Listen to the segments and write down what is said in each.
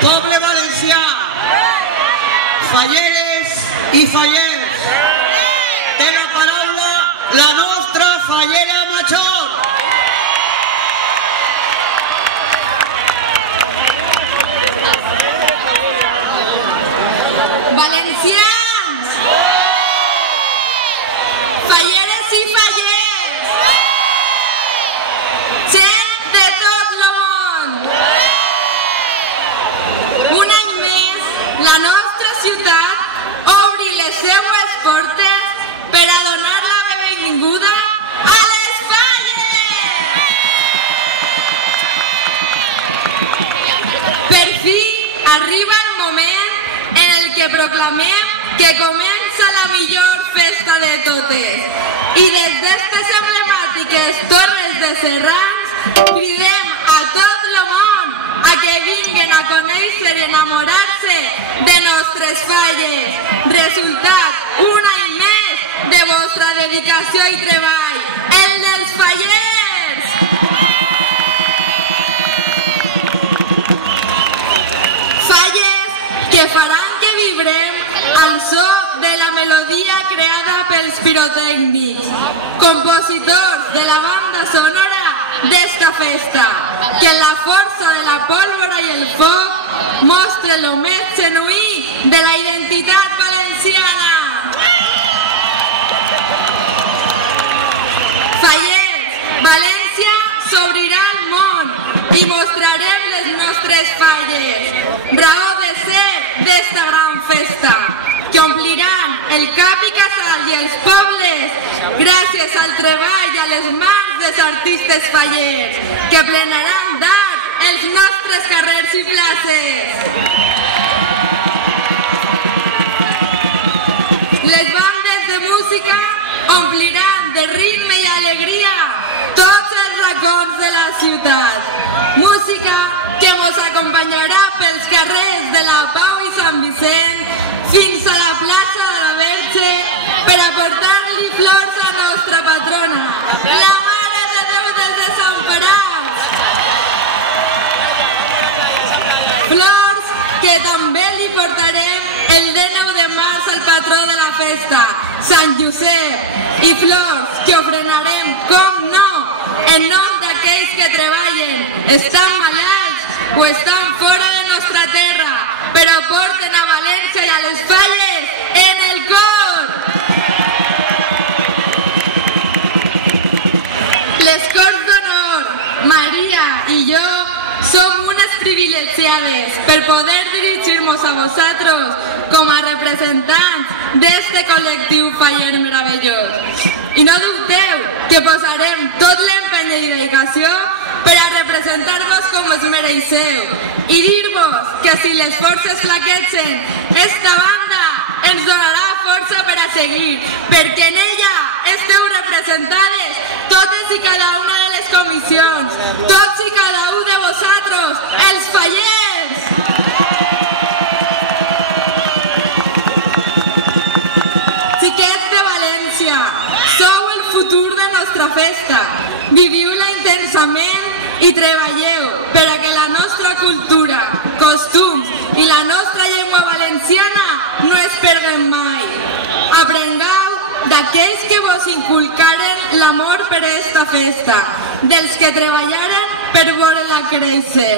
Poble valencià, falleres i fallers, té la paraula la nostra fallera major. Valencians, falleres i fallers, gent de tot el món. Un any més, la nostra ciutat obri les seues portes per a donar la benvinguda a les falles. Per fi arriba el moment en el que proclamem que comença la millor festa de totes. I des d'estes emblemàtiques torres de Serrans cridem a tot el món a que vinguen a conèixer i enamorar-se de nostres falles. Resultat, un any més de vostra dedicació i treball, el dels fallers! Falles que faran que vibrem al so de la melodia creada pels pirotècnics, compositors de la banda sonora d'esta festa, que en la força de la pólvora i el foc mostre lo més genuí de la identitat valenciana. Fallers, València s'obrirà al món i mostrarem les nostres falles, raó de ser d'esta gran festa, que ompliran el cap i casal i els pobles gràcies al treball i a les mans dels artistes fallers, que plenaran d'art els nostres carrers i places. Les bandes de música ompliran de ritme i alegria tots els racons de la ciutat. Música que mos acompanyarà pels carrers de la Pau i Sant Vicent fins a la plaça de la Verge per aportar-li flors a nostra patrona, la Mare de Déu dels Desemparats. Flors que també li portarem el dia 9 de març al patró de la festa, Sant Josep, i flors que ofrenarem, com no, en nom d'aquells que treballen, estan malalts o estan fora de nostra terra, però porten a València i a les falles en el cor. Les Corts d'Honor, Maria i jo, som unes privilegiades per poder dirigir-nos a vosaltres com a representants d'este col·lectiu faller meravellós. I no dubteu que posarem tot l'empeny i dedicació per a representar-vos com us mereixeu i dir-vos que si les forces flaquegen, esta banda ens donarà força per a seguir, perquè en ella esteu representades totes i cada una de les comissions, tots i cada un de vosaltres, els fallers! Xiquets de València, sou el futur de nostra festa. Viviu-la intensament i treballeu per a que la nostra cultura, costums i la nostra llengua valenciana no es perdin mai. Aprengueu d'aquells que vos inculcaren l'amor per esta festa, dels que treballaren per veure-la créixer,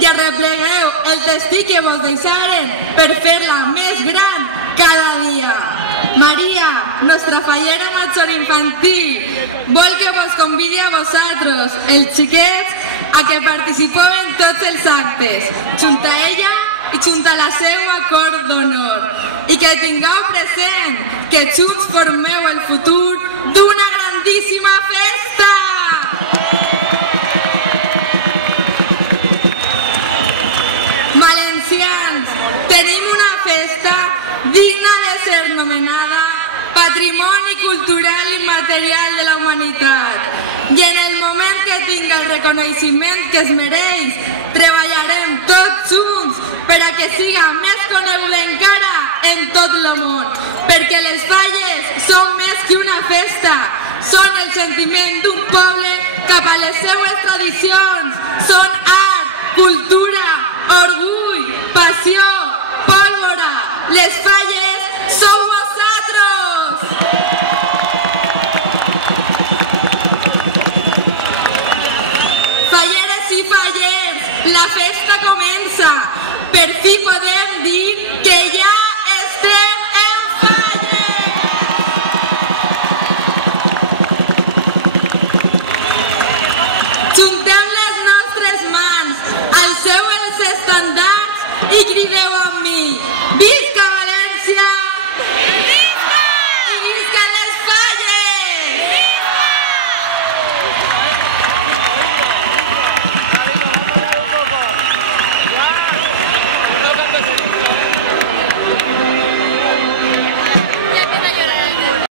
i arreplegueu el destí que vos deixaren per fer-la més gran cada dia. Maria, nostra fallera major infantil, vol que vos convidi a vosaltres, els xiquets, a que participeu en tots els actes, junt a ella i junt a la seva Cort d'Honor, i que tingueu present que junts formeu el futur d'una grandíssima festa! Valencians, tenim una festa digna de ser nomenada Patrimoni Cultural Immaterial de la Humanitat, i en el moment que tinga el reconeixement que es mereix, treballarem tots junts per a que siga més coneguda encara en tot el món, perquè les falles són més que una festa, són el sentiment d'un poble cap a les seues tradicions, són art, cultura, orgull, celebració, pólvora, les falles sou vosaltres! Falleres i fallers, la festa comença. Per fi podem dir que ja estem en falles! Juntem les nostres mans, alceu els estandards i crideu